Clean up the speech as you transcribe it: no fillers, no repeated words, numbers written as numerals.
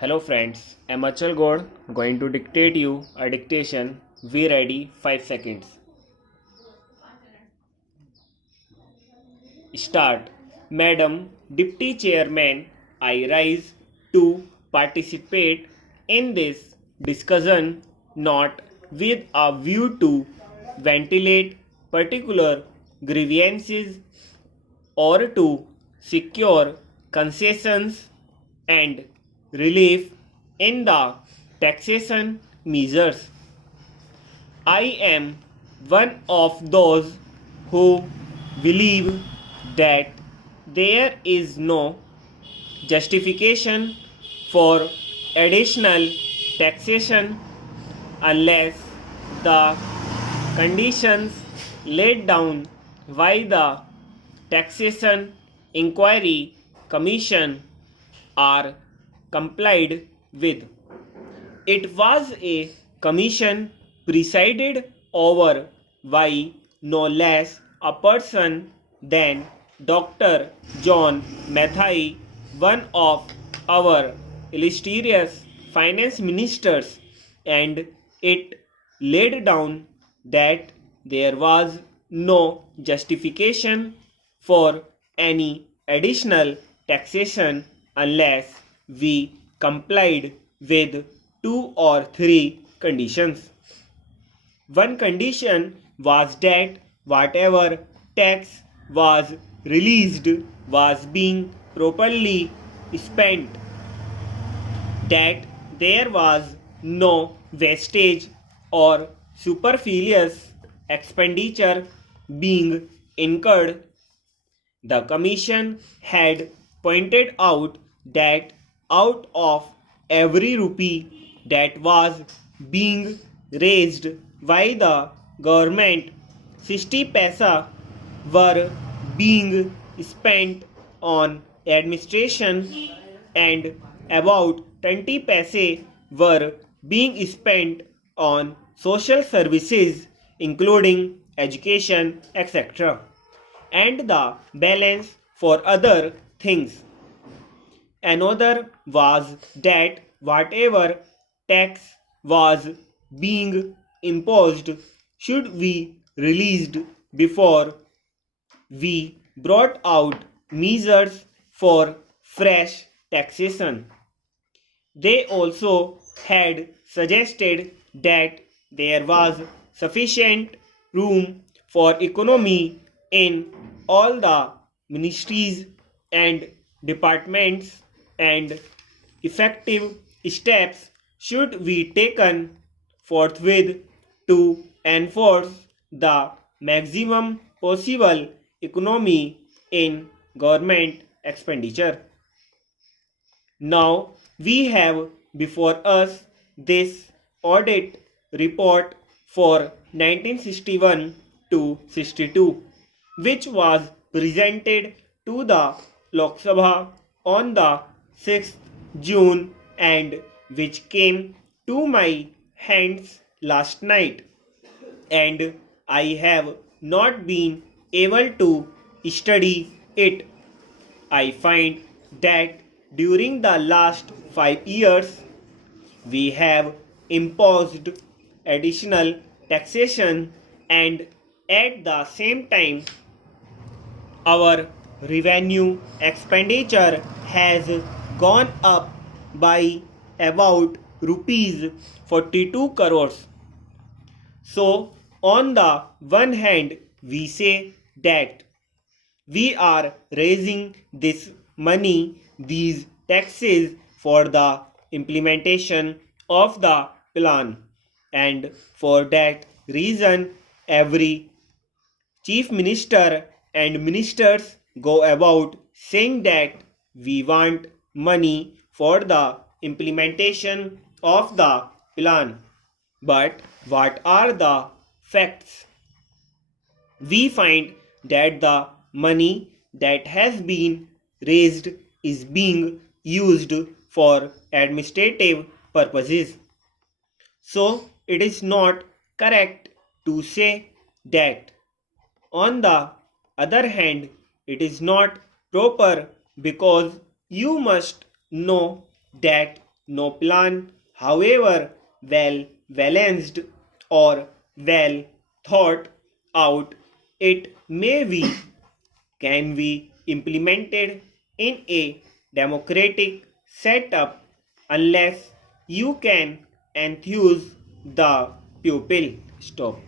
Hello friends, I'm Achal Gaur going to dictate you a dictation. Be ready 5 seconds. Start. Madam Deputy Chairman, I rise to participate in this discussion not with a view to ventilate particular grievances or to secure concessions and relief in the taxation measures. I am one of those who believe that there is no justification for additional taxation unless the conditions laid down by the Taxation Inquiry Commission are complied with. It was a commission presided over by no less a person than Dr. John Mathai, one of our illustrious finance ministers, and it laid down that there was no justification for any additional taxation unless we complied with two or three conditions. One condition was that whatever tax was released was being properly spent, that there was no wastage or superfluous expenditure being incurred. The Commission had pointed out that out of every rupee that was being raised by the government, 60 paisa were being spent on administration and about 20 paise were being spent on social services including education, etc., and the balance for other things. Another was that whatever tax was being imposed should be released before we brought out measures for fresh taxation. They also had suggested that there was sufficient room for economy in all the ministries and departments, and effective steps should be taken forthwith to enforce the maximum possible economy in government expenditure. Now we have before us this audit report for 1961 to 62, which was presented to the Lok Sabha on the 6th June and which came to my hands last night, and I have not been able to study it. I find that during the last 5 years we have imposed additional taxation, and at the same time our revenue expenditure has gone up by about rupees 42 crores. So, on the one hand, we say that we are raising this money, these taxes, for the implementation of the plan, and for that reason, every chief minister and ministers go about saying that we want money for the implementation of the plan. But what are the facts? We find that the money that has been raised is being used for administrative purposes. So it is not correct to say that. On the other hand, it is not proper because you must know that No plan, however well balanced or well thought out it may be, can be implemented in a democratic setup unless you can enthuse the pupil. Stop.